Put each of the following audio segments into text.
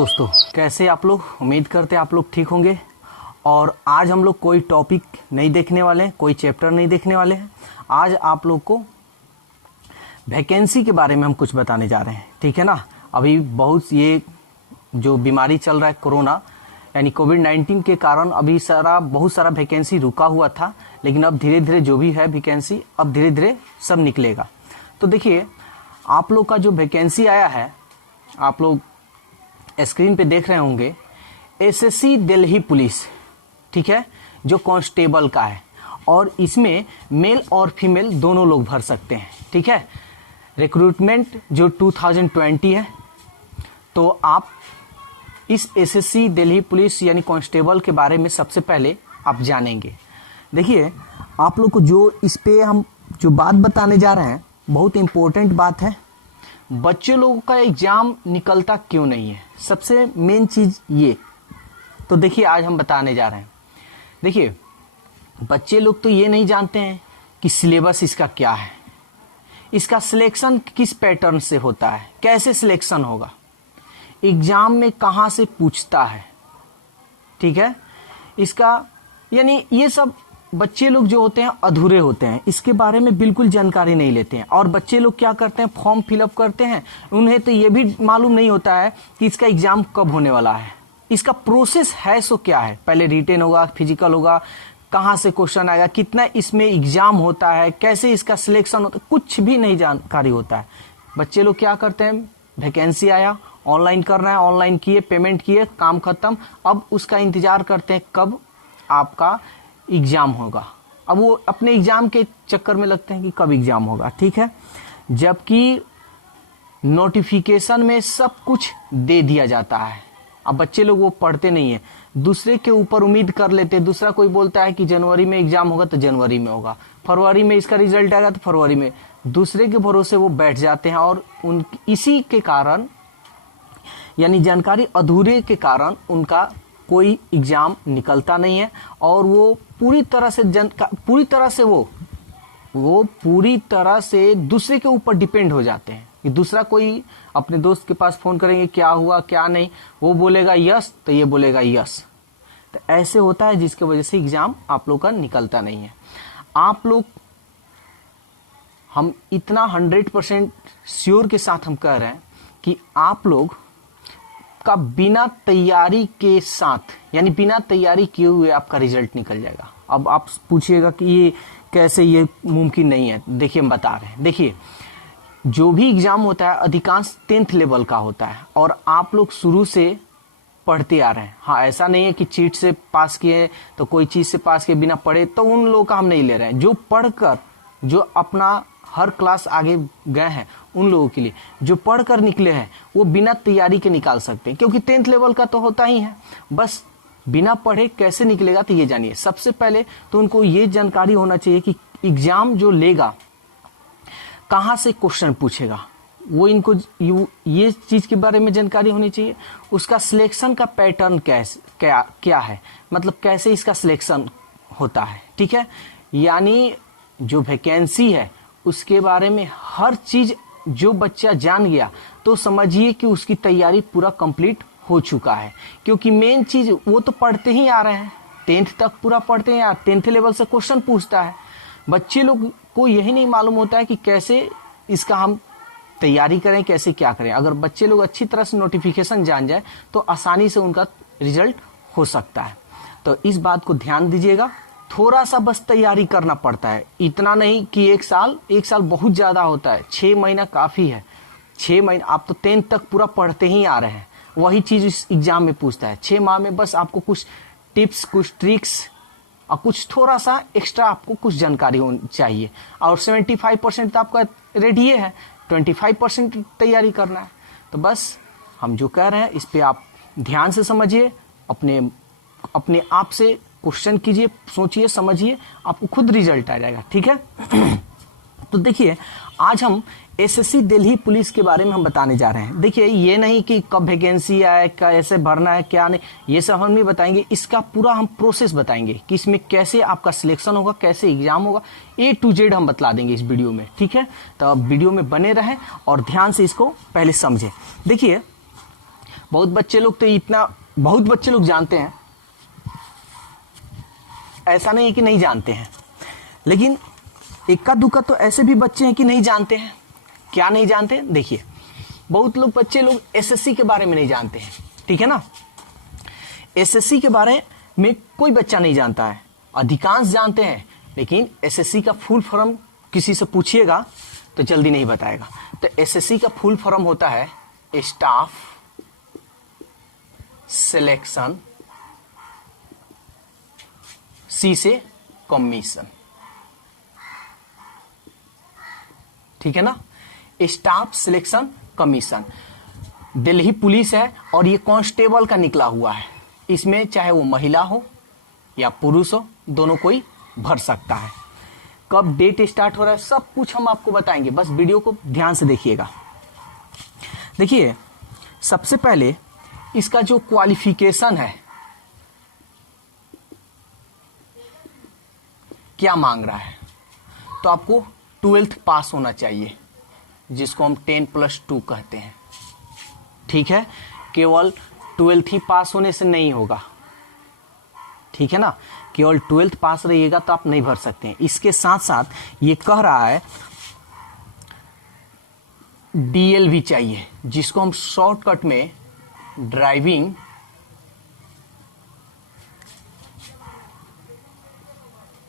दोस्तों कैसे आप लोग, उम्मीद करते हैं आप लोग ठीक होंगे। और आज हम लोग कोई टॉपिक नहीं देखने वाले हैं, कोई चैप्टर नहीं देखने वाले हैं। आज आप लोग को वैकेंसी के बारे में हम कुछ बताने जा रहे हैं, ठीक है ना। अभी बहुत ये जो बीमारी चल रहा है कोरोना यानी कोविड-19 के कारण अभी बहुत सारा वैकेंसी रुका हुआ था, लेकिन अब धीरे धीरे जो भी है वैकेंसी अब धीरे धीरे सब निकलेगा। तो देखिए आप लोग का जो वैकेंसी आया है, आप लोग स्क्रीन पे देख रहे होंगे, एसएससी दिल्ली पुलिस, ठीक है, जो कांस्टेबल का है। और इसमें मेल और फीमेल दोनों लोग भर सकते हैं, ठीक है। रिक्रूटमेंट जो 2020 है। तो आप इस एसएससी दिल्ली पुलिस यानी कांस्टेबल के बारे में सबसे पहले आप जानेंगे। देखिए आप लोग को जो इस पे हम जो बात बताने जा रहे हैं बहुत इम्पोर्टेंट बात है। बच्चे लोगों का एग्जाम निकलता क्यों नहीं है, सबसे मेन चीज ये। तो देखिए आज हम बताने जा रहे हैं। देखिए बच्चे लोग तो ये नहीं जानते हैं कि सिलेबस इसका क्या है, इसका सिलेक्शन किस पैटर्न से होता है, कैसे सिलेक्शन होगा, एग्जाम में कहाँ से पूछता है, ठीक है। इसका यानी ये सब बच्चे लोग जो होते हैं अधूरे होते हैं, इसके बारे में बिल्कुल जानकारी नहीं लेते हैं। और बच्चे लोग क्या करते हैं, फॉर्म फिलअप करते हैं, उन्हें तो ये भी मालूम नहीं होता है कि इसका एग्जाम कब होने वाला है, इसका प्रोसेस है सो क्या है। पहले रिटेन होगा, फिजिकल होगा, कहाँ से क्वेश्चन आएगा, कितना इसमें एग्जाम होता है, कैसे इसका सिलेक्शन होता है, कुछ भी नहीं जानकारी होता है। बच्चे लोग क्या करते हैं, वैकेंसी आया, ऑनलाइन करना है, ऑनलाइन किए, पेमेंट किए, काम खत्म। अब उसका इंतजार करते हैं कब आपका एग्जाम होगा। अब वो अपने एग्जाम के चक्कर में लगते हैं कि कब एग्जाम होगा, ठीक है। जबकि नोटिफिकेशन में सब कुछ दे दिया जाता है। अब बच्चे लोग वो पढ़ते नहीं है, दूसरे के ऊपर उम्मीद कर लेते हैं। दूसरा कोई बोलता है कि जनवरी में एग्जाम होगा तो जनवरी में होगा, फरवरी में इसका रिजल्ट आएगा तो फरवरी में, दूसरे के भरोसे वो बैठ जाते हैं। और इसी के कारण यानी जानकारी अधूरे के कारण उनका कोई एग्जाम निकलता नहीं है। और वो पूरी तरह से दूसरे के ऊपर डिपेंड हो जाते हैं कि दूसरा कोई अपने दोस्त के पास फोन करेंगे क्या हुआ क्या नहीं, वो बोलेगा यस तो ये बोलेगा यस। तो ऐसे होता है जिसकी वजह से एग्जाम आप लोग का निकलता नहीं है। आप लोग, हम इतना 100% श्योर के साथ हम कह रहे हैं कि आप लोग का बिना तैयारी के साथ यानी बिना तैयारी किए हुए आपका रिजल्ट निकल जाएगा। अब आप पूछिएगा कि ये कैसे, ये मुमकिन नहीं है। देखिए हम बता रहे हैं। देखिए जो भी एग्जाम होता है अधिकांश 10th लेवल का होता है और आप लोग शुरू से पढ़ते आ रहे हैं। हाँ, ऐसा नहीं है कि चीट से पास किए तो कोई चीज से पास किए बिना पढ़े, तो उन लोगों का हम नहीं ले रहे हैं। जो पढ़कर, जो अपना हर क्लास आगे गए हैं, उन लोगों के लिए जो पढ़कर निकले हैं वो बिना तैयारी के निकाल सकते हैं, क्योंकि 10th लेवल का तो होता ही है। बस बिना पढ़े कैसे निकलेगा तो ये जानिए। सबसे पहले तो उनको ये जानकारी होना चाहिए कि एग्जाम जो लेगा कहाँ से क्वेश्चन पूछेगा, वो इनको ये चीज के बारे में जानकारी होनी चाहिए। उसका सिलेक्शन का पैटर्न क्या है, मतलब कैसे इसका सिलेक्शन होता है, ठीक है। यानी जो वैकेंसी है उसके बारे में हर चीज जो बच्चा जान गया तो समझिए कि उसकी तैयारी पूरा कंप्लीट हो चुका है। क्योंकि मेन चीज वो तो पढ़ते ही आ रहे हैं, 10th तक पूरा पढ़ते हैं यार, 10th लेवल से क्वेश्चन पूछता है। बच्चे लोग को यही नहीं मालूम होता है कि कैसे इसका हम तैयारी करें, कैसे क्या करें। अगर बच्चे लोग अच्छी तरह से नोटिफिकेशन जान जाए तो आसानी से उनका रिजल्ट हो सकता है। तो इस बात को ध्यान दीजिएगा। थोड़ा सा बस तैयारी करना पड़ता है, इतना नहीं कि एक साल बहुत ज्यादा होता है, 6 महीना काफी है। 6 महीना आप तो 10th तक पूरा पढ़ते ही आ रहे हैं, वही चीज इस एग्जाम में पूछता है। 6 माह में बस आपको कुछ टिप्स, कुछ ट्रिक्स और कुछ थोड़ा सा एक्स्ट्रा आपको कुछ जानकारी होनी चाहिए। और 75% तो आपका रेडी है, 25% तैयारी करना है। तो बस हम जो कह रहे हैं इस पे आप ध्यान से समझिए, अपने आप से क्वेश्चन कीजिए, सोचिए, समझिए, आपको खुद रिजल्ट आ जाएगा, ठीक है। तो देखिए आज हम एसएससी दिल्ली पुलिस के बारे में हम बताने जा रहे हैं। देखिए ये नहीं कि कब वैकेंसी आए, कैसे भरना है, क्या नहीं, ये सब हम नहीं बताएंगे। इसका पूरा हम प्रोसेस बताएंगे कि इसमें कैसे आपका सिलेक्शन होगा, कैसे एग्जाम होगा, A to Z हम बतला देंगे इस वीडियो में, ठीक है। तो अब वीडियो में बने रहें और ध्यान से इसको पहले समझें। देखिए बहुत बच्चे लोग जानते हैं, ऐसा नहीं है कि नहीं जानते हैं, लेकिन इक्का दुक्का तो ऐसे भी बच्चे हैं कि नहीं जानते हैं। क्या नहीं जानते हैं? देखिए, बहुत बच्चे लोग एसएससी के बारे में नहीं जानते हैं, ठीक है ना। एसएससी के बारे में कोई बच्चा नहीं जानता है, अधिकांश जानते हैं, लेकिन एसएससी का फुल फॉर्म किसी से पूछिएगा तो जल्दी नहीं बताएगा। तो एसएससी का फुल फॉर्म होता है स्टाफ सिलेक्शन, सी से कमीशन, ठीक है ना। Staff selection commission Delhi police है और ये कांस्टेबल का निकला हुआ है। इसमें चाहे वो महिला हो या पुरुष हो, दोनों कोई भर सकता है। कब डेट स्टार्ट हो रहा है सब कुछ हम आपको बताएंगे, बस वीडियो को ध्यान से देखिएगा। देखिए, सबसे पहले इसका जो क्वालिफिकेशन है, क्या मांग रहा है, तो आपको 12th पास होना चाहिए, जिसको हम 10+2 कहते हैं, ठीक है। केवल 12th ही पास होने से नहीं होगा, ठीक है ना। केवल 12th पास रहिएगा तो आप नहीं भर सकते हैं। इसके साथ साथ ये कह रहा है डीएल भी चाहिए, जिसको हम शॉर्टकट में ड्राइविंग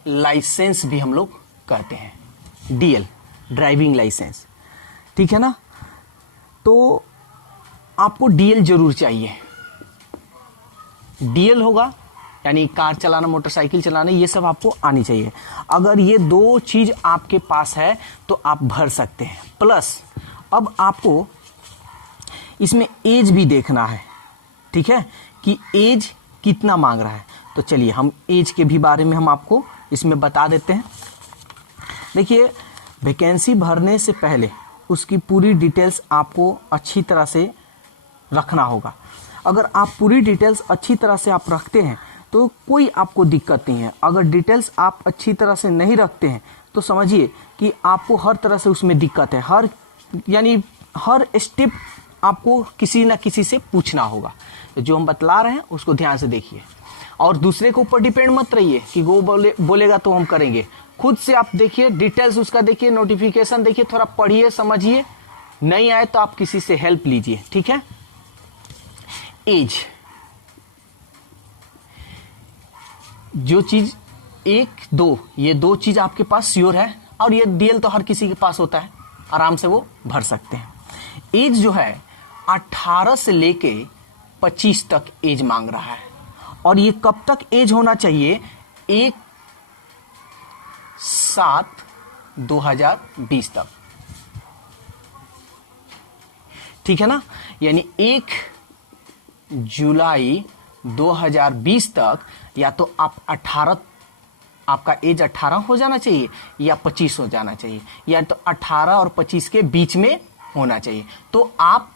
लाइसेंस भी हम लोग कहते हैं। डीएल, ड्राइविंग लाइसेंस, ठीक है ना। तो आपको डीएल जरूर चाहिए। डीएल होगा यानी कार चलाना, मोटरसाइकिल चलाना, ये सब आपको आनी चाहिए। अगर ये दो चीज आपके पास है तो आप भर सकते हैं। प्लस अब आपको इसमें एज भी देखना है, ठीक है, कि एज कितना मांग रहा है। तो चलिए हम एज के भी बारे में हम आपको इसमें बता देते हैं। देखिए, वैकेंसी भरने से पहले उसकी पूरी डिटेल्स आपको अच्छी तरह से रखना होगा। अगर आप पूरी डिटेल्स अच्छी तरह से आप रखते हैं तो कोई आपको दिक्कत नहीं है। अगर डिटेल्स आप अच्छी तरह से नहीं रखते हैं तो समझिए कि आपको हर तरह से उसमें दिक्कत है। हर स्टेप आपको किसी ना किसी से पूछना होगा। तो जो हम बतला रहे हैं उसको ध्यान से देखिए और दूसरे के ऊपर डिपेंड मत रहिए कि वो बोलेगा तो हम करेंगे। खुद से आप देखिए, डिटेल्स उसका देखिए, नोटिफिकेशन देखिए, थोड़ा पढ़िए, समझिए। नहीं आए तो आप किसी से हेल्प लीजिए, ठीक है। एज, जो चीज 1, 2, ये दो चीज आपके पास श्योर है, और ये डीएल तो हर किसी के पास होता है, आराम से वो भर सकते हैं। एज जो है 18 से लेके 25 तक एज मांग रहा है। और ये कब तक एज होना चाहिए? 1/7/2020 तक, ठीक है ना। यानी 1 जुलाई 2020 तक या तो आपका एज 18 हो जाना चाहिए या 25 हो जाना चाहिए, या तो 18 और 25 के बीच में होना चाहिए। तो आप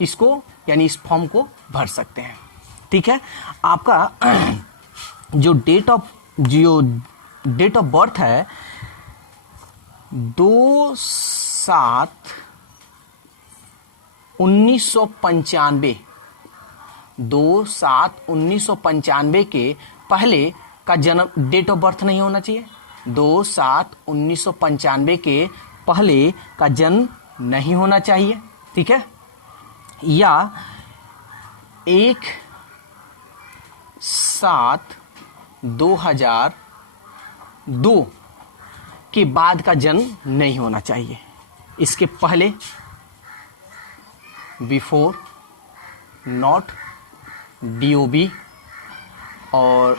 इसको यानी इस फॉर्म को भर सकते हैं, ठीक है। आपका जो डेट ऑफ बर्थ है 2/7/1995, 2/7/1995 के पहले का जन्म डेट ऑफ बर्थ नहीं होना चाहिए। 2/7/1995 के पहले का जन्म नहीं होना चाहिए, ठीक है। या 1/7/2002 के बाद का जन्म नहीं होना चाहिए। इसके पहले बिफोर नॉट DOB और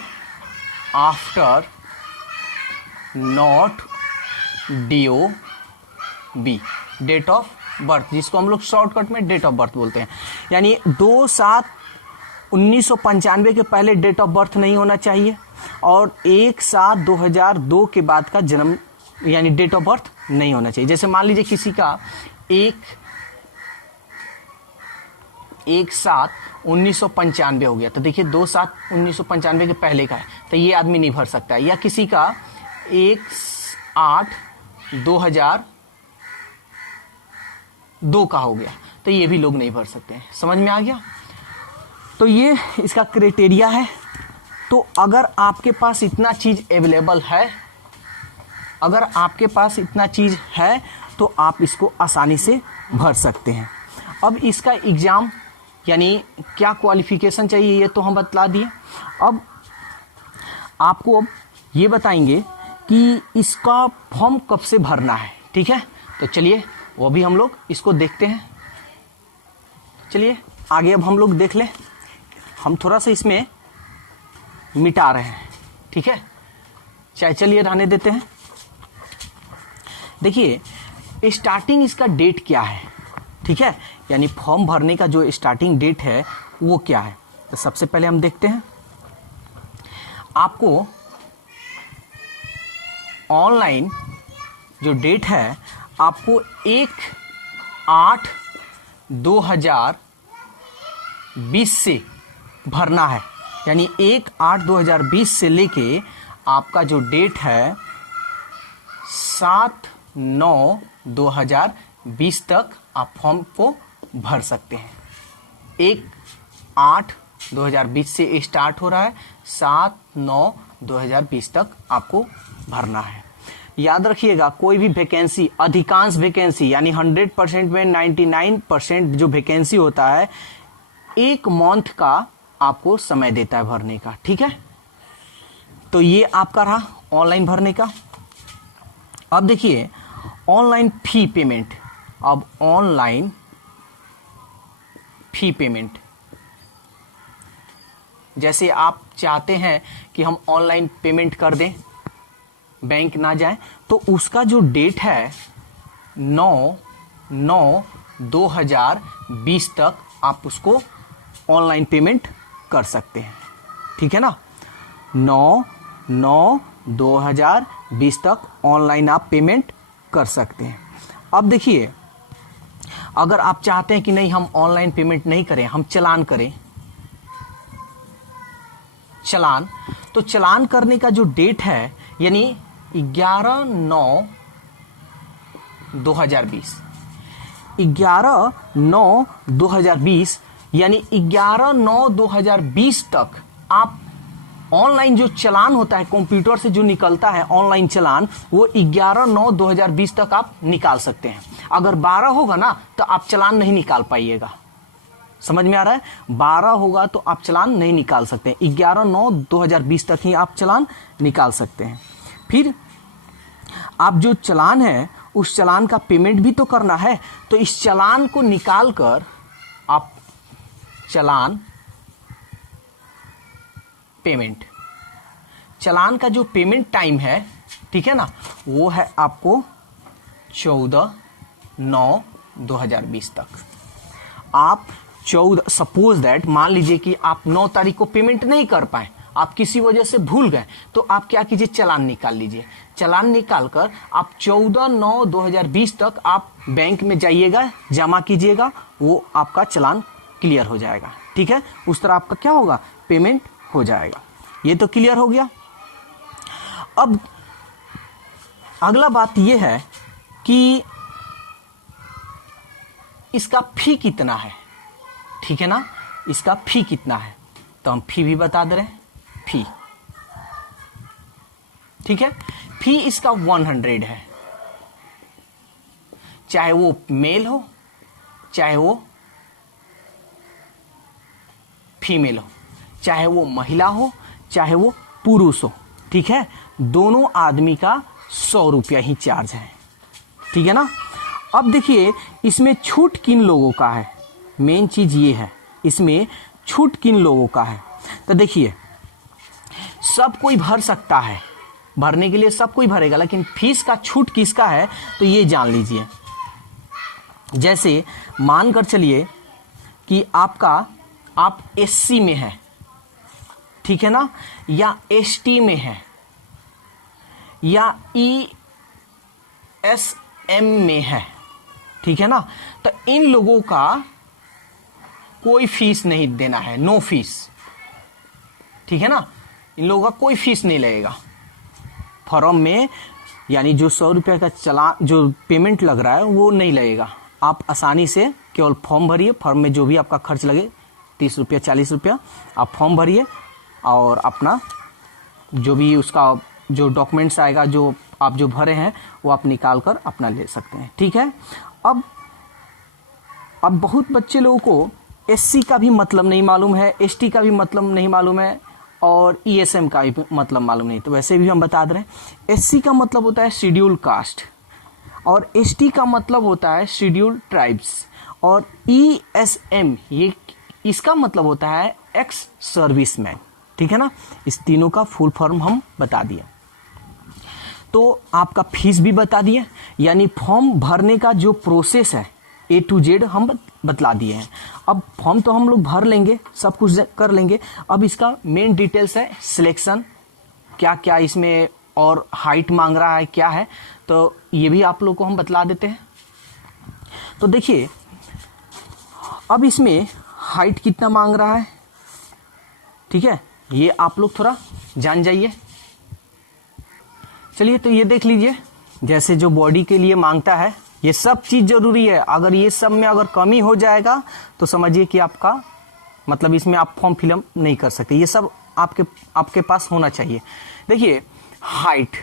after not DOB, date of birth, जिसको हम लोग शॉर्टकट में डेट ऑफ बर्थ बोलते हैं। यानी 2/7/1995 के पहले डेट ऑफ बर्थ नहीं होना चाहिए और 1/7/2002 के बाद का जन्म यानी डेट ऑफ बर्थ नहीं होना चाहिए। जैसे मान लीजिए किसी का 1/7/1995 हो गया, तो देखिए 2/7/1995 के पहले का है, तो ये आदमी नहीं भर सकता है। या किसी का 1/8/2002 का हो गया, तो ये भी लोग नहीं भर सकते हैं। समझ में आ गया? तो ये इसका क्राइटेरिया है। तो अगर आपके पास इतना चीज अवेलेबल है, अगर आपके पास इतना चीज है तो आप इसको आसानी से भर सकते हैं। अब इसका एग्जाम यानी क्या क्वालिफिकेशन चाहिए ये तो हम बतला दिए। अब आपको अब ये बताएंगे कि इसका फॉर्म कब से भरना है। ठीक है, तो चलिए वो भी हम लोग इसको देखते हैं। चलिए आगे अब हम लोग देख लें। हम थोड़ा सा इसमें मिटा रहे हैं, ठीक है, चाहे चलिए रहने देते हैं। देखिए स्टार्टिंग इसका डेट क्या है, ठीक है, यानी फॉर्म भरने का जो स्टार्टिंग डेट है वो क्या है। तो सबसे पहले हम देखते हैं, आपको ऑनलाइन जो डेट है आपको 1/8/2020 से भरना है। यानी 1/8/2020 से लेके आपका जो डेट है 7/9/2020 तक आप फॉर्म को भर सकते हैं। 1/8/2020 से स्टार्ट हो रहा है, 7/9/2020 तक आपको भरना है। याद रखिएगा कोई भी वैकेंसी, अधिकांश वैकेंसी यानी 100% में 99% जो वैकेंसी होता है 1 मंथ का आपको समय देता है भरने का। ठीक है, तो ये आपका रहा ऑनलाइन भरने का। अब देखिए ऑनलाइन फी पेमेंट। अब ऑनलाइन फी पेमेंट, जैसे आप चाहते हैं कि हम ऑनलाइन पेमेंट कर दें, बैंक ना जाए, तो उसका जो डेट है 9/9/2020 तक आप उसको ऑनलाइन पेमेंट कर सकते हैं। ठीक है ना, 9/9/2020 तक ऑनलाइन आप पेमेंट कर सकते हैं। अब देखिए अगर आप चाहते हैं कि नहीं हम ऑनलाइन पेमेंट नहीं करें, हम चालान करें, चालान, तो चालान करने का जो डेट है यानी 11/9/2020, 11/9/2020 यानी 11/9/2020 तक आप ऑनलाइन जो चालान होता है कंप्यूटर से जो निकलता है ऑनलाइन चालान, वो 11/9/2020 तक आप निकाल सकते हैं। अगर 12 होगा ना तो आप चालान नहीं निकाल पाइएगा। समझ में आ रहा है? 12 होगा तो आप चालान नहीं निकाल सकते हैं, 11/9/2020 तक ही आप चालान निकाल सकते हैं। फिर आप जो चालान है उस चालान का पेमेंट भी तो करना है, तो इस चालान को निकाल कर आप चालान पेमेंट, चालान का जो पेमेंट टाइम है, ठीक है ना, वो है आपको 14/9/2020 तक। आप 14, सपोज दैट मान लीजिए कि आप 9 तारीख को पेमेंट नहीं कर पाए, आप किसी वजह से भूल गए, तो आप क्या कीजिए, चालान निकाल लीजिए। चालान निकाल कर आप 14/9/2020 तक आप बैंक में जाइएगा, जमा कीजिएगा, वो आपका चालान क्लियर हो जाएगा। ठीक है, उस तरह आपका क्या होगा, पेमेंट हो जाएगा। ये तो क्लियर हो गया। अब अगला बात यह है कि इसका फी कितना है। ठीक है ना, इसका फी कितना है, तो हम फी भी बता दे रहे हैं। फी, ठीक है, फी इसका 100 है, चाहे वो मेल हो चाहे वो फीमेल हो, चाहे वो महिला हो चाहे वो पुरुष हो। ठीक है, दोनों आदमी का 100 रुपया ही चार्ज है। ठीक है ना। अब देखिए इसमें छूट किन लोगों का है, मेन चीज ये है, इसमें छूट किन लोगों का है। तो देखिए सब कोई भर सकता है, भरने के लिए सब कोई भरेगा, लेकिन फीस का छूट किसका है तो ये जान लीजिए। जैसे मानकर चलिए कि आप एससी में है, ठीक है ना, या एसटी में है, या ईएसएम में है, ठीक है ना, तो इन लोगों का कोई फीस नहीं देना है, नो फीस। ठीक है ना, इन लोगों का कोई फीस नहीं लगेगा फॉर्म में, यानी जो 100 रुपये का चालान जो पेमेंट लग रहा है वो नहीं लगेगा। आप आसानी से केवल फॉर्म भरिए, फॉर्म में जो भी आपका खर्च लगे 30 रुपया 40 रुपया आप फॉर्म भरिए और अपना जो भी उसका जो डॉक्यूमेंट्स आएगा जो आप जो भरे हैं वो आप निकाल कर अपना ले सकते हैं। ठीक है। अब बहुत बच्चे लोगों को एससी का भी मतलब नहीं मालूम है, एसटी का भी मतलब नहीं मालूम है और ईएसएम का भी मतलब मालूम नहीं, तो वैसे भी हम बता दे रहे हैं। एससी का मतलब होता है शेड्यूल कास्ट और एसटी का मतलब होता है शेड्यूल ट्राइब्स और ईएसएम ये इसका मतलब होता है एक्स सर्विसमैन। ठीक है ना। इस तीनों का फुल फॉर्म हम बता दिए। तो आपका फीस भी बता दिए, यानी फॉर्म भरने का जो प्रोसेस है A to Z हम बतला दिए हैं। अब फॉर्म तो हम लोग भर लेंगे, सब कुछ कर लेंगे। अब इसका मेन डिटेल्स है सिलेक्शन, क्या क्या इसमें और हाइट मांग रहा है क्या है, तो ये भी आप लोग को हम बतला देते हैं। तो देखिए अब इसमें हाइट कितना मांग रहा है, ठीक है, ये आप लोग थोड़ा जान जाइए। चलिए तो ये देख लीजिए, जैसे जो बॉडी के लिए मांगता है ये सब चीज जरूरी है। अगर ये सब में अगर कमी हो जाएगा तो समझिए कि आपका मतलब इसमें आप फॉर्म फिलअप नहीं कर सकते। ये सब आपके पास होना चाहिए। देखिए हाइट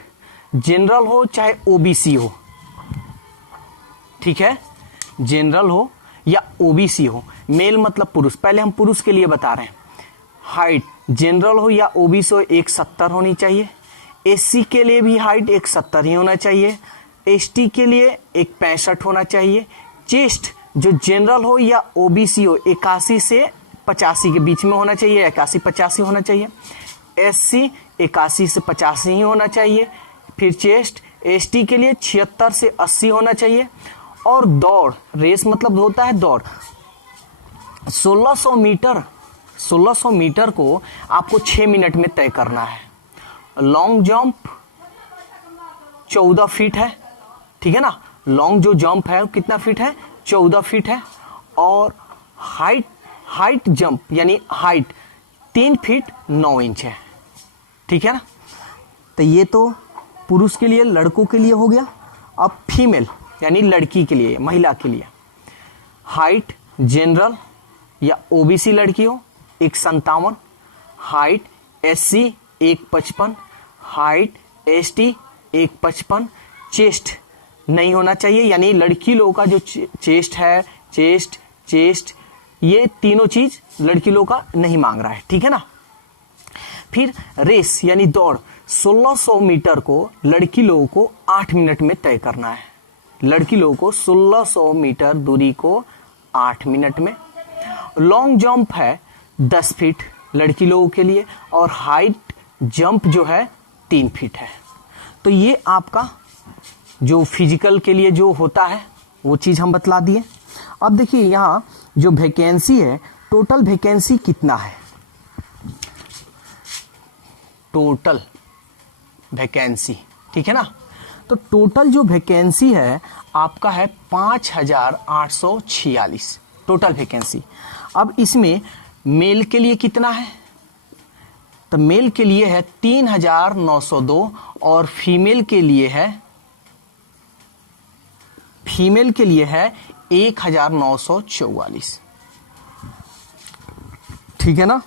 जनरल हो चाहे ओबीसी हो, ठीक है, जनरल हो या ओबीसी हो, मेल मतलब पुरुष, पहले हम पुरुष के लिए बता रहे हैं। हाइट जनरल हो या ओबीसी हो 170 होनी चाहिए। एससी के लिए भी हाइट 170 ही होना चाहिए। एसटी के लिए 165 होना चाहिए। चेस्ट जो जनरल हो या ओबीसी हो 81 से 85 के बीच में होना चाहिए, 81-85 होना चाहिए। एससी 81 से 85 ही होना चाहिए। फिर चेस्ट एसटी के लिए 76 से 80 होना चाहिए। और दौड़, रेस मतलब होता है दौड़, 1600 मीटर को आपको 6 मिनट में तय करना है। लॉन्ग जंप 14 फीट है, ठीक है ना, लॉन्ग जो जंप है वो कितना फीट है, 14 फीट है। और हाइट जंप यानी हाइट 3 फीट 9 इंच है, ठीक है ना। तो ये तो पुरुष के लिए, लड़कों के लिए हो गया। अब फीमेल यानी लड़की के लिए, महिला के लिए, हाइट जनरल या ओबीसी लड़की हो 157, height SC 155, height ST 155, chest नहीं होना चाहिए, यानी लड़की लोगों का जो चेस्ट है, चेस्ट ये तीनों चीज लड़की लोगों का नहीं मांग रहा है, ठीक है ना। फिर रेस यानी दौड़ 1600 मीटर को लड़की लोगों को 8 मिनट में तय करना है। लड़की लोगों को 1600 मीटर दूरी को 8 मिनट में। लॉन्ग जंप है 10 फीट लड़की लोगों के लिए और हाइट जंप जो है 3 फीट है। तो ये आपका जो फिजिकल के लिए जो होता है वो चीज हम बतला दिए। अब देखिए यहाँ जो वैकेंसी है, टोटल वैकेंसी कितना है, टोटल वैकेंसी, ठीक है ना। तो टोटल जो वैकेंसी है आपका है 5846 टोटल वैकेंसी। अब इसमें मेल के लिए कितना है, तो मेल के लिए है 3902 और फीमेल के लिए है 1944, ठीक है ना।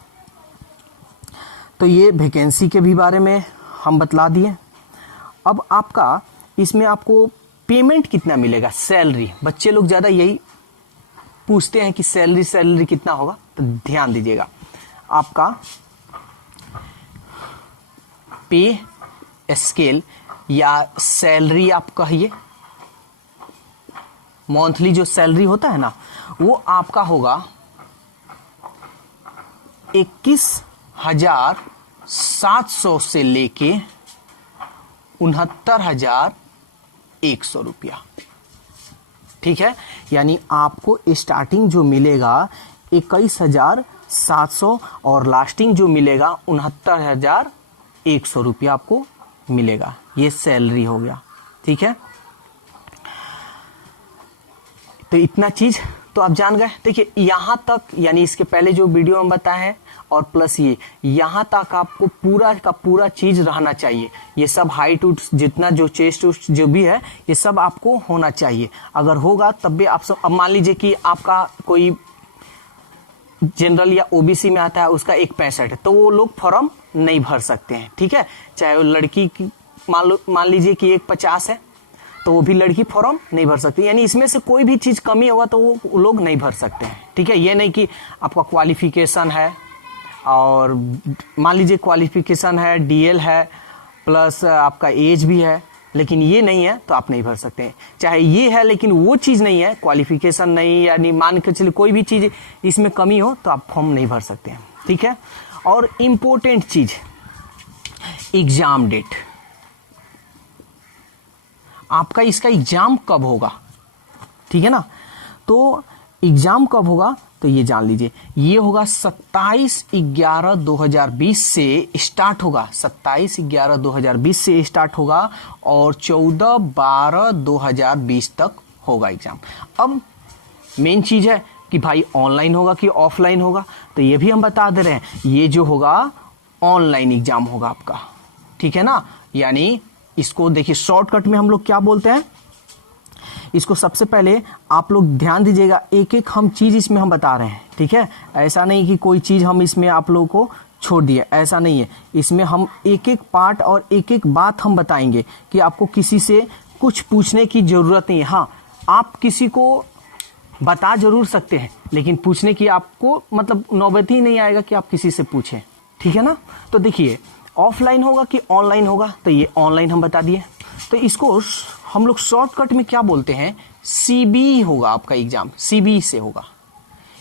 तो ये वैकेंसी के भी बारे में हम बतला दिए। अब आपका इसमें आपको पेमेंट कितना मिलेगा, सैलरी, बच्चे लोग ज़्यादा यही पूछते हैं कि सैलरी कितना होगा, तो ध्यान दीजिएगा। आपका पे स्केल या सैलरी आप कहिए, मंथली जो सैलरी होता है ना, वो आपका होगा 21,700 से लेके 69,100 रुपया, ठीक है। यानी आपको स्टार्टिंग जो मिलेगा 21,700 और लास्टिंग जो मिलेगा 69,100 रुपया आपको मिलेगा। ये सैलरी हो गया, ठीक है। तो इतना चीज तो आप जान गए। देखिए यहाँ तक, यानी इसके पहले जो वीडियो में बताया है और प्लस ये यहाँ तक आपको पूरा का पूरा चीज रहना चाहिए। ये सब हाइट उट जितना जो चेस्ट उस्ट जो भी है ये सब आपको होना चाहिए। अगर होगा तब भी आप सब, अब मान लीजिए कि आपका कोई जनरल या ओबीसी में आता है, उसका 165 है, तो वो लोग फॉर्म नहीं भर सकते हैं। ठीक है, चाहे वो लड़की की मान लीजिए कि 150 है तो वो भी लड़की फॉर्म नहीं भर सकती। यानी इसमें से कोई भी चीज कमी होगा तो वो लोग नहीं भर सकते हैं। ठीक है, ये नहीं कि आपका क्वालिफिकेशन है और मान लीजिए क्वालिफिकेशन है, डीएल है, प्लस आपका एज भी है, लेकिन ये नहीं है तो आप नहीं भर सकते हैं। चाहे ये है लेकिन वो चीज नहीं है, क्वालिफिकेशन नहीं, यानी मान के चलिए कोई भी चीज इसमें कमी हो तो आप फॉर्म नहीं भर सकते हैं। ठीक है, और इंपॉर्टेंट चीज एग्जाम डेट, आपका इसका एग्जाम कब होगा। ठीक है ना, तो एग्जाम कब होगा तो ये जान लीजिए, ये होगा 27/11/2020 से स्टार्ट होगा। 27/11/2020 से स्टार्ट होगा और 14/12/2020 तक होगा एग्जाम। अब मेन चीज है कि भाई ऑनलाइन होगा कि ऑफलाइन होगा, तो ये भी हम बता दे रहे हैं, ये जो होगा ऑनलाइन एग्जाम होगा आपका। ठीक है ना, यानी इसको देखिए शॉर्टकट में हम लोग क्या बोलते हैं, इसको सबसे पहले आप लोग ध्यान दीजिएगा, एक एक हम चीज इसमें हम बता रहे हैं। ठीक है, ऐसा नहीं कि कोई चीज हम इसमें आप लोगों को छोड़ दिए, ऐसा नहीं है। इसमें हम एक एक पार्ट और एक एक बात हम बताएंगे कि आपको किसी से कुछ पूछने की जरूरत नहीं है। हाँ, आप किसी को बता जरूर सकते हैं लेकिन पूछने की आपको मतलब नौबत ही नहीं आएगा कि आप किसी से पूछें। ठीक है ना, तो देखिए ऑफलाइन होगा कि ऑनलाइन होगा, तो ये ऑनलाइन हम बता दिए। तो इसको हम लोग शॉर्टकट में क्या बोलते हैं, सीबी होगा आपका एग्जाम, सीबी से होगा।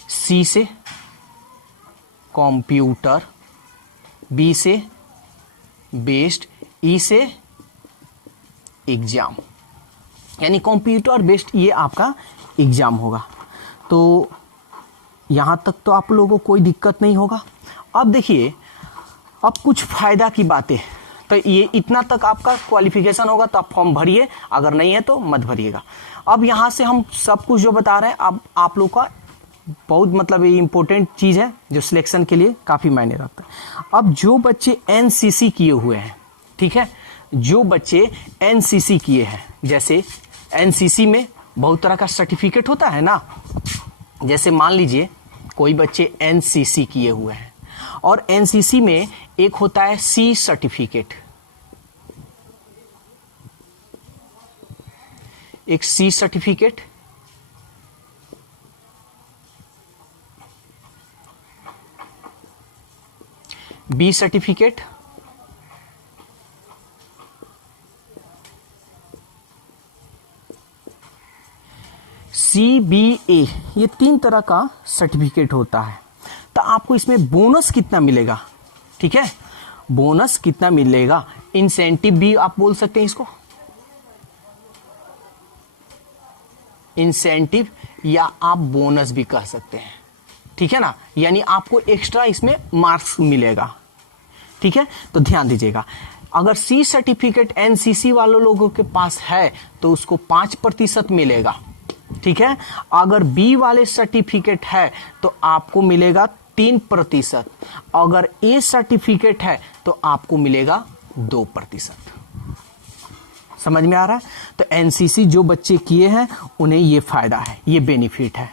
सी से कंप्यूटर, बी से बेस्ड, ई से एग्जाम, यानी कंप्यूटर बेस्ड ये आपका एग्जाम होगा। तो यहां तक तो आप लोगों को कोई दिक्कत नहीं होगा। अब देखिए, अब कुछ फायदा की बातें, तो ये इतना तक आपका क्वालिफिकेशन होगा तो आप फॉर्म भरिए, अगर नहीं है तो मत भरिएगा। अब यहाँ से हम सब कुछ जो बता रहे हैं, अब आप लोग का बहुत मतलब ये इंपॉर्टेंट चीज है जो सिलेक्शन के लिए काफी मायने रखता है। अब जो बच्चे एनसीसी किए हुए हैं, ठीक है, जो बच्चे एनसीसी किए हैं, जैसे एनसीसी में बहुत तरह का सर्टिफिकेट होता है ना, जैसे मान लीजिए कोई बच्चे एनसीसी किए हुए हैं और एनसीसी में एक होता है सी सर्टिफिकेट, एक C certificate, B certificate, CBA, ये 3 तरह का सर्टिफिकेट होता है। तो आपको इसमें बोनस कितना मिलेगा, ठीक है, बोनस कितना मिलेगा, इंसेंटिव भी आप बोल सकते हैं इसको, इंसेंटिव या आप बोनस भी कह सकते हैं। ठीक है ना, यानी आपको एक्स्ट्रा इसमें मार्क्स मिलेगा। ठीक है, तो ध्यान दीजिएगा, अगर सी सर्टिफिकेट एनसीसी वालों लोगों के पास है तो उसको 5% मिलेगा। ठीक है, अगर बी वाले सर्टिफिकेट है तो आपको मिलेगा 3%, अगर ए सर्टिफिकेट है तो आपको मिलेगा 2%। समझ में आ रहा है? तो एनसीसी जो बच्चे किए हैं उन्हें ये फायदा है, ये बेनिफिट है।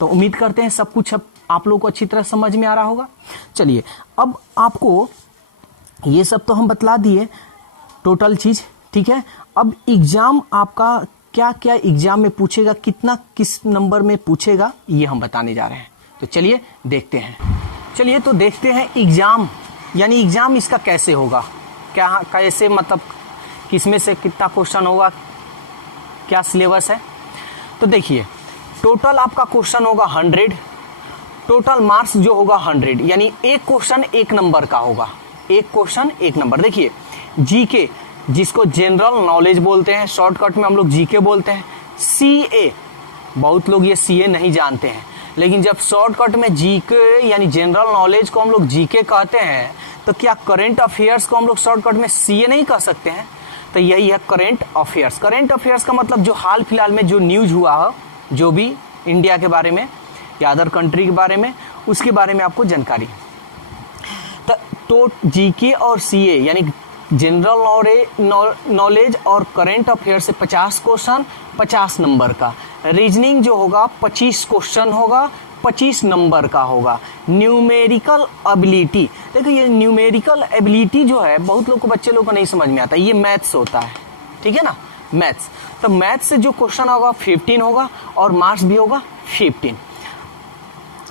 तो उम्मीद करते हैं सब कुछ अब आप लोगों को अच्छी तरह समझ में आ रहा होगा। चलिए, अब आपको ये सब तो हम बतला दिए टोटल चीज। ठीक है, अब एग्जाम आपका क्या क्या एग्जाम में पूछेगा, कितना किस नंबर में पूछेगा, ये हम बताने जा रहे हैं। तो चलिए देखते हैं। चलिए तो देखते हैं एग्जाम, यानी एग्जाम इसका कैसे होगा, क्या कैसे मतलब किसमें से कितना क्वेश्चन होगा, क्या सिलेबस है। तो देखिए, टोटल आपका क्वेश्चन होगा 100, टोटल मार्क्स जो होगा 100, यानी एक क्वेश्चन 1 नंबर का होगा, एक क्वेश्चन 1 नंबर। देखिए जीके, जिसको जनरल नॉलेज बोलते हैं, शॉर्टकट में हम लोग जीके बोलते हैं। सीए, बहुत लोग ये सीए नहीं जानते हैं, लेकिन जब शॉर्टकट में जीके यानी जनरल नॉलेज को हम लोग जीके कहते हैं, तो क्या करंट अफेयर्स को हम लोग शॉर्टकट में सीए नहीं कह सकते हैं? तो यही है करंट अफेयर्स। करंट अफेयर्स का मतलब जो हाल फिलहाल में जो न्यूज हुआ है, जो भी इंडिया के बारे में या अदर कंट्री के बारे में, उसके बारे में आपको जानकारी। तो जीके और सीए यानी जनरल नॉलेज और करंट अफेयर से 50 क्वेश्चन 50 नंबर का, रीजनिंग जो होगा 25 क्वेश्चन होगा 25 नंबर का होगा। न्यूमेरिकल एबिलिटी, देखो ये न्यूमेरिकल एबिलिटी जो है बहुत लोग को, बच्चे लोग को नहीं समझ में आता, ये मैथ्स होता है, ठीक है ना, मैथ्स। तो मैथ्स से जो क्वेश्चन होगा 15 होगा और मार्क्स भी होगा 15।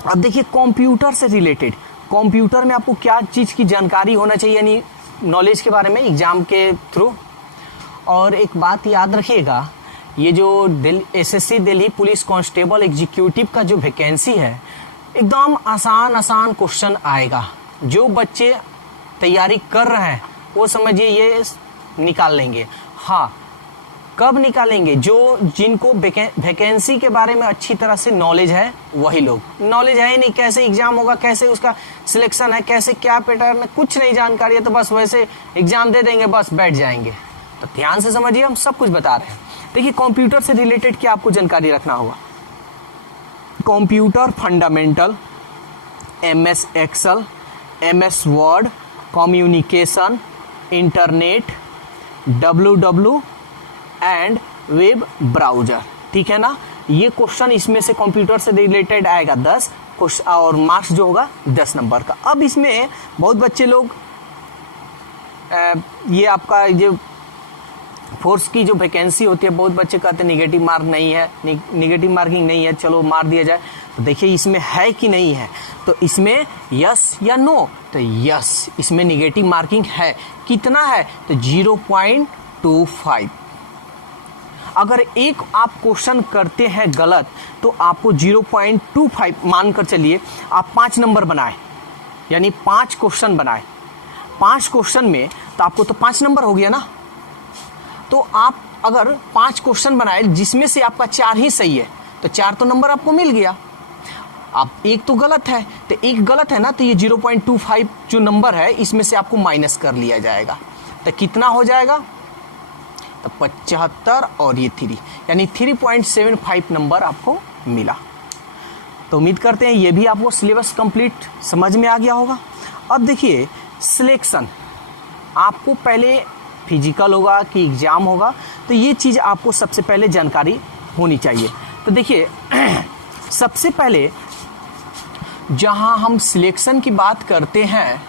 अब देखिए कंप्यूटर से रिलेटेड, कंप्यूटर में आपको क्या चीज़ की जानकारी होना चाहिए यानी नॉलेज के बारे में एग्जाम के थ्रू। और एक बात याद रखिएगा, ये जो SSC Delhi police constable executive का जो वैकेंसी है, एकदम आसान क्वेश्चन आएगा। जो बच्चे तैयारी कर रहे हैं वो समझिए ये निकाल लेंगे। हाँ, कब निकालेंगे? जो जिनको वैकेंसी के बारे में अच्छी तरह से नॉलेज है वही लोग। नॉलेज है ही नहीं, कैसे एग्जाम होगा, कैसे उसका सिलेक्शन है, कैसे क्या पैटर्न है, कुछ नहीं जानकारी है, तो बस वैसे एग्जाम दे देंगे, बस बैठ जाएंगे। तो ध्यान से समझिए, हम सब कुछ बता रहे हैं। देखिए कंप्यूटर से रिलेटेड क्या आपको जानकारी रखना होगा। Computer fundamental, MS Excel, MS Word, communication, internet, WW and web browser, ठीक है ना। ये क्वेश्चन इसमें से कंप्यूटर से रिलेटेड आएगा 10 क्वेश्चन और मार्क्स जो होगा 10 नंबर का। अब इसमें बहुत बच्चे लोग ये आपका ये फोर्स की जो वैकेंसी होती है, बहुत बच्चे कहते हैं निगेटिव मार्क नहीं है, निगेटिव मार्किंग नहीं है, चलो मार दिया जाए। तो देखिए इसमें है कि नहीं है, तो इसमें यस या नो, तो यस, इसमें निगेटिव मार्किंग है। कितना है? तो 0.25। अगर एक आप क्वेश्चन करते हैं गलत तो आपको 0.25 मानकर चलिए, आप 5 नंबर बनाए यानी 5 क्वेश्चन बनाए, 5 क्वेश्चन में तो आपको तो 5 नंबर हो गया ना। तो आप अगर 5 क्वेश्चन बनाए जिसमें से आपका 4 ही सही है तो 4 तो नंबर आपको मिल गया। आप एक तो गलत है, तो एक गलत है ना, तो ये 0.25 जो नंबर है इसमें से आपको माइनस कर लिया जाएगा। तो कितना हो जाएगा? तो 75 और ये 3 यानी 3.75 नंबर आपको मिला। तो उम्मीद करते हैं ये भी आपको सिलेबस कंप्लीट समझ में आ गया होगा। अब देखिए सिलेक्शन, आपको पहले फिजिकल होगा कि एग्जाम होगा, तो ये चीज़ आपको सबसे पहले जानकारी होनी चाहिए। तो देखिए सबसे पहले जहां हम सिलेक्शन की बात करते हैं,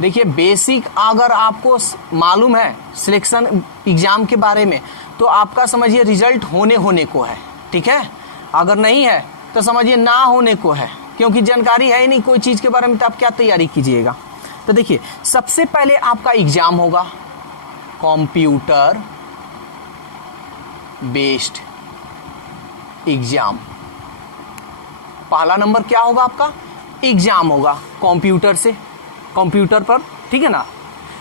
देखिए बेसिक अगर आपको मालूम है सिलेक्शन एग्जाम के बारे में तो आपका समझिए रिजल्ट होने को है, ठीक है। अगर नहीं है तो समझिए ना होने को है, क्योंकि जानकारी है ही नहीं कोई चीज़ के बारे में, तो आप क्या तैयारी कीजिएगा। तो देखिए सबसे पहले आपका एग्जाम होगा कंप्यूटर बेस्ड एग्जाम। पहला नंबर क्या होगा आपका? एग्जाम होगा कंप्यूटर से, कंप्यूटर पर, ठीक है ना,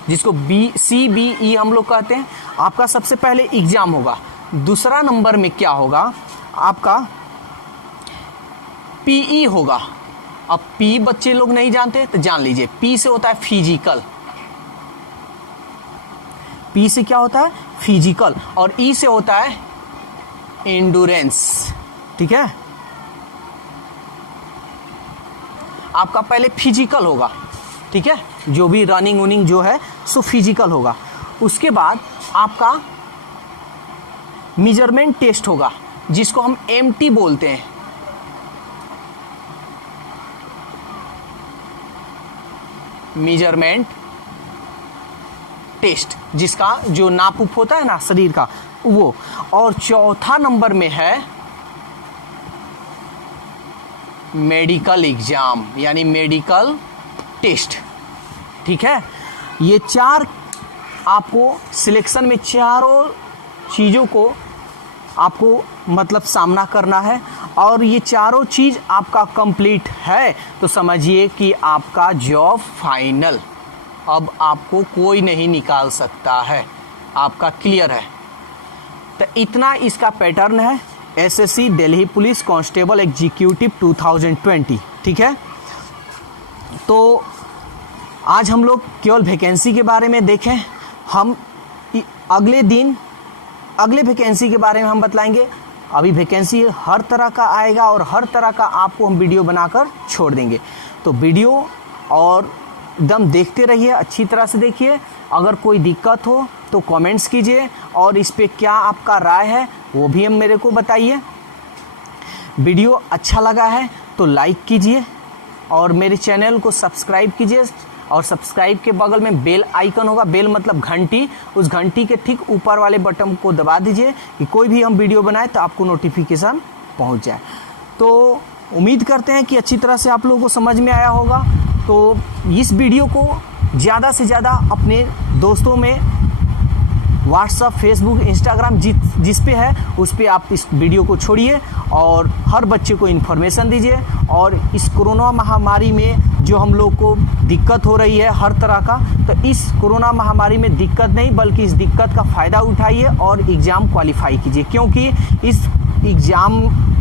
जिसको CBE हम लोग कहते हैं। आपका सबसे पहले एग्जाम होगा। दूसरा नंबर में क्या होगा आपका? PE होगा। अब P बच्चे लोग नहीं जानते तो जान लीजिए, P से होता है फिजिकल, P से क्या होता है? फिजिकल, और E से होता है एंडुरेंस, ठीक है। आपका पहले फिजिकल होगा, ठीक है, जो भी रनिंग वनिंग जो है सो फिजिकल होगा। उसके बाद आपका मेजरमेंट टेस्ट होगा, जिसको हम MT बोलते हैं। मेजरमेंट टेस्ट, जिसका जो नाप उप होता है ना शरीर का वो। और चौथा नंबर में है मेडिकल एग्जाम यानी मेडिकल टेस्ट, ठीक है। ये 4 आपको सिलेक्शन में चारों चीज़ों को आपको मतलब सामना करना है, और ये चारों चीज़ आपका कंप्लीट है तो समझिए कि आपका जॉब फाइनल, अब आपको कोई नहीं निकाल सकता है, आपका क्लियर है। तो इतना इसका पैटर्न है SSC Delhi police constable executive 2020, ठीक है। तो आज हम लोग केवल वैकेंसी के बारे में देखें, हम अगले दिन अगले वैकेंसी के बारे में हम बतलाएंगे अभी वैकेंसी हर तरह का आएगा और हर तरह का आपको हम वीडियो बनाकर छोड़ देंगे। तो वीडियो और एकदम देखते रहिए, अच्छी तरह से देखिए। अगर कोई दिक्कत हो तो कमेंट्स कीजिए और इस पे क्या आपका राय है वो भी हम मेरे को बताइए। वीडियो अच्छा लगा है तो लाइक कीजिए और मेरे चैनल को सब्सक्राइब कीजिए और सब्सक्राइब के बगल में बेल आइकन होगा, बेल मतलब घंटी, उस घंटी के ठीक ऊपर वाले बटन को दबा दीजिए कि कोई भी हम वीडियो बनाए तो आपको नोटिफिकेशन पहुंच जाए। तो उम्मीद करते हैं कि अच्छी तरह से आप लोगों को समझ में आया होगा। तो इस वीडियो को ज़्यादा से ज़्यादा अपने दोस्तों में व्हाट्सअप, फेसबुक, इंस्टाग्राम जिस पे है उस पे आप इस वीडियो को छोड़िए और हर बच्चे को इन्फॉर्मेशन दीजिए। और इस कोरोना महामारी में जो हम लोग को दिक्कत हो रही है हर तरह का, तो इस कोरोना महामारी में दिक्कत नहीं बल्कि इस दिक्कत का फ़ायदा उठाइए और एग्ज़ाम क्वालिफाई कीजिए। क्योंकि इस एग्ज़ाम,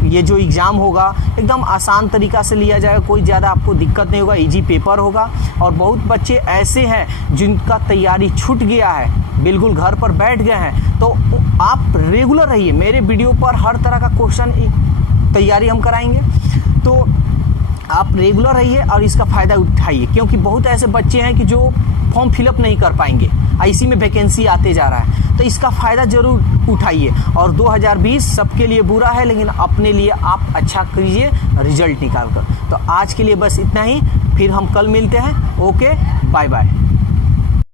ये जो एग्ज़ाम होगा एकदम आसान तरीक़ा से लिया जाएगा, कोई ज़्यादा आपको दिक्कत नहीं होगा, इजी पेपर होगा। और बहुत बच्चे ऐसे हैं जिनका तैयारी छूट गया है, बिल्कुल घर पर बैठ गए हैं। तो आप रेगुलर रहिए, मेरे वीडियो पर हर तरह का क्वेश्चन तैयारी हम कराएंगे। तो आप रेगुलर रहिए और इसका फ़ायदा उठाइए, क्योंकि बहुत ऐसे बच्चे हैं कि जो फॉर्म फिलअप नहीं कर पाएंगे, इसी में वैकेंसी आते जा रहा है। तो इसका फ़ायदा ज़रूर उठाइए। और 2020 सबके लिए बुरा है, लेकिन अपने लिए आप अच्छा कीजिए रिजल्ट निकाल कर। तो आज के लिए बस इतना ही, फिर हम कल मिलते हैं। Okay, bye bye.